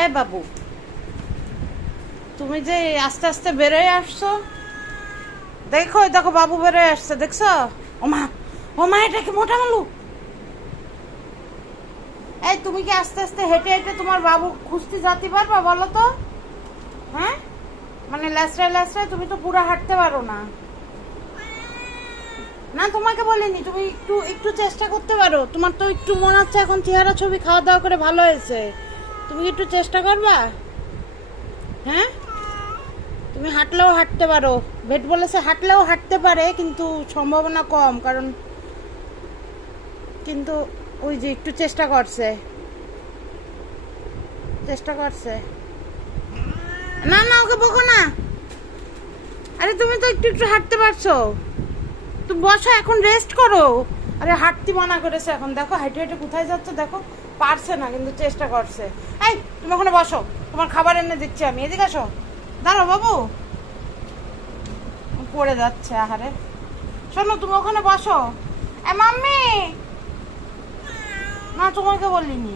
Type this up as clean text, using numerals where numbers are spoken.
এ বাবু, তুমি যে আস্তে আস্তে বেরোয় আসছো, দেখো দেখো বাবু বেরোয় আসছে, দেখছো? ওমা, ওমা, এটা কি মোটা মালু? এই তুমি কি আস্তে আস্তে হেঁটে হেঁটে তোমার বাবু খুঁজতে যেতে পারবা বলো তো? হ্যাঁ, মানে ল্যাসড়ায় ল্যাসড়ায় তুমি তো পুরো হাঁটতে পারো না। না, তোমাকে বলিনি, তুমি একটু একটু চেষ্টা করতে পারো। তোমার তো একটু মনে হচ্ছে এখন চেহারা ছবি খাওয়া দাওয়া করে ভালো হয়েছে। তুমি কি একটু চেষ্টা করবা? হ্যাঁ, তুমি হাঁটলেও হাঁটতে পারো। ভেট বলেছে হাঁটলেও হাঁটতে পারে, কিন্তু সম্ভাবনা কম, কারণ কিন্তু ওই যে একটু চেষ্টা করছে, চেষ্টা করছে। না না, ওকে বকো না। আরে তুমি তো একটু একটু হাঁটতে পারছো, তুমি বসো, এখন রেস্ট করো। আরে হাঁটতে মানা করেছে, এখন দেখো হাঁটে হেঁটে কোথায় যাচ্ছে দেখো। পারছে না, কিন্তু চেষ্টা করছে। এই তুমি ওখানে বসো, তোমার খাবার এনে দিচ্ছি আমি, এদিকে আসো। দাঁড়াও বাবু, পড়ে যাচ্ছে। আহারে, শোনো তুমি ওখানে বসো। এ মাম্মি, না তোমাকে বলিনি।